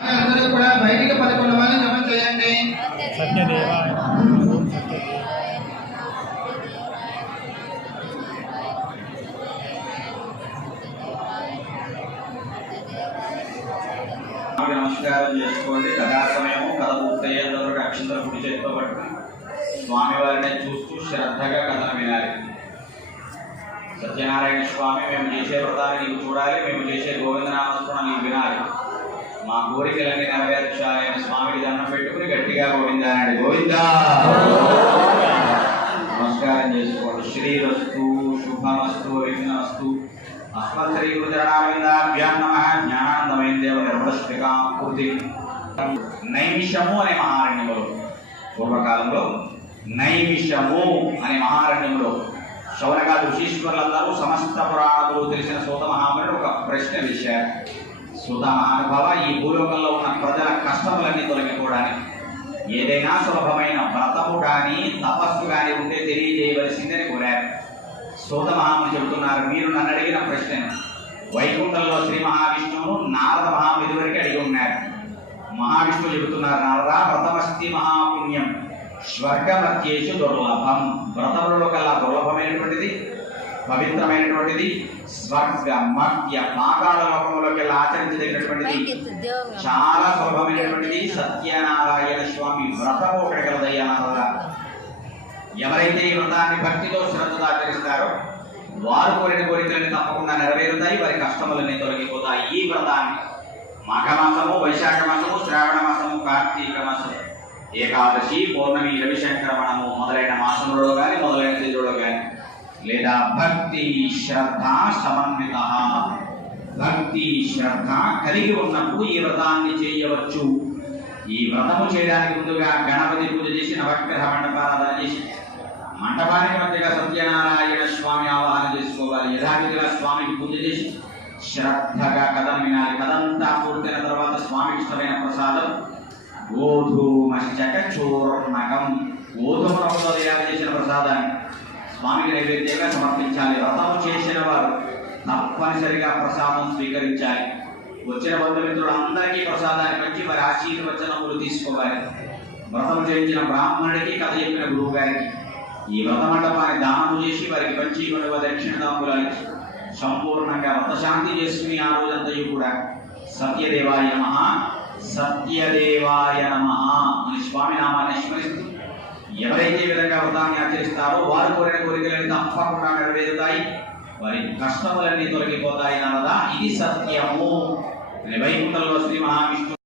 అందరూ కూడా బయటికి 11 మంది జమ చేయండి. సత్యదేవాయ నమస్కారం చేసుకోండి. కథా సమయము కథ పూర్తయ్యేంతవరకు అక్షంతలు కుడి చేతితో పట్టుకుని స్వామివారిని చూస్తూ శ్రద్ధగా కథను వినాలి. సత్యనారాయణ స్వామి, మేము చేసే వ్రతాన్ని నీవు చూడాలి, మేము చేసే గోవిందనామస్మరణ నీవు వినాలి, మా కోరికలన్నీ నెరవేర్చాలని స్వామికి దండం పెట్టుకుని గట్టిగా గోవిందానండి. గోవిందా నమస్కారం చేసుకోండి. శ్రీరస్తు శుభమస్తు విఘ్నమస్తు. అస్మత్శ్రీ గురుచరణారవిందాభ్యాం నమః. జ్ఞానానందమయ దేవ నిర్మలస్ఫటికాకృతి. నైమిషము అనే మహారణ్యంలో, పూర్వకాలంలో నైమిషము అనే మహారణ్యంలో శౌనకాది ఋషీశ్వరులందరూ సమస్త పురాణములు తెలిసిన సూత మహామునుడు ఒక ప్రశ్న వేశారు. సూత మహానుభావ, ఈ భూలోకంలో ఉన్న ప్రజల కష్టములన్నీ తొలగిపోవడానికి ఏదైనా సులభమైన వ్రతము కానీ తపస్సు కానీ ఉంటే తెలియజేయవలసిందని కోరారు. సూత మహాముని చెబుతున్నారు, మీరు నన్ను అడిగిన ప్రశ్న వైకుంఠంలో శ్రీ మహావిష్ణువును నారద మహాముని ఇదివరకు అడిగి ఉన్నారు. మహావిష్ణువు చెబుతున్నారు, నారద వ్రతమస్తి మహాపుణ్యం స్వర్గమత్యేషు దుర్లభం. వ్రతములలో కల్లా దుర్లభమైనటువంటిది, పవిత్రమైనటువంటిది స్వర్గ మధ్య పాతాళ లోకములకెల్లా ఆచరించదగినటువంటిది, చాలా సులభమైనటువంటిది సత్యనారాయణ స్వామి వ్రతము ఒకటి కలదయ్యా నారద. ఎవరైతే ఈ వ్రతాన్ని భక్తితో శ్రద్ధతో ఆచరిస్తారో వారు కోరిన కోరికలన్నీ తప్పకుండా నెరవేరుతాయి, వారి కష్టములన్నీ తొలగిపోతాయి. ఈ వ్రతాన్ని మాఘమాసము, వైశాఖ మాసము, శ్రావణ మాసము, కార్తీక మాసము, ఏకాదశి, పౌర్ణమి, రవిశంకరమణము మొదలైన మాసములలో కానీ మొదలైన తిథులలో కానీ లేదా భక్తి శ్రద్ధ సమన్విత, భక్తి శ్రద్ధ కలిగి ఉన్నప్పుడు ఈ వ్రతాన్ని చేయవచ్చు. ఈ వ్రతము చేయడానికి ముందుగా గణపతి పూజ చేసి నవగ్రహ మండపారాధన చేసి మండపానికి మధ్యగా సత్యనారాయణ స్వామి ఆవాహన చేసుకోవాలి. యథావిధిగా స్వామికి పూజ చేసి శ్రద్ధగా కథను వినాలి. కథంతా పూర్తయిన తర్వాత స్వామికి ఇష్టమైన ప్రసాదం గోధుమశక చూర్ణకం, గోధుమ రవ్వతో తయారు చేసిన ప్రసాదాన్ని స్వామికి నైవేద్యంగా సమర్పించాలి. వ్రతము చేసిన వారు తప్పనిసరిగా ప్రసాదం స్వీకరించాలి. వచ్చిన బంధుమిత్రులు అందరికీ ప్రసాదాన్ని పంచి వారి ఆశీర్వచనములు తీసుకోవాలి. వ్రతం చేయించిన బ్రాహ్మణుడికి, కథ చెప్పిన గురువు గారికి ఈ వ్రత మండపాన్ని దానము చేసి వారికి పంచి కొనువ దక్షిణ దాములాలి సంపూర్ణంగా వ్రతశాంతి చేసుకుని ఆ రోజంతయు కూడా సత్యదేవాయ నమః, సత్యదేవాయ నమః అని స్వామి నామాన్ని స్మరిస్తూ ఎవరైతే విధంగా వ్రతాన్ని ఆచరిస్తారో వారు కోరిన కోరికలన్నీ తప్పకుండా నెరవేరుతాయి, వారి కష్టములన్నీ తొలగిపోతాయి. నారద, ఇది సత్యము. వైకుంఠంలో శ్రీ మహావిష్ణువు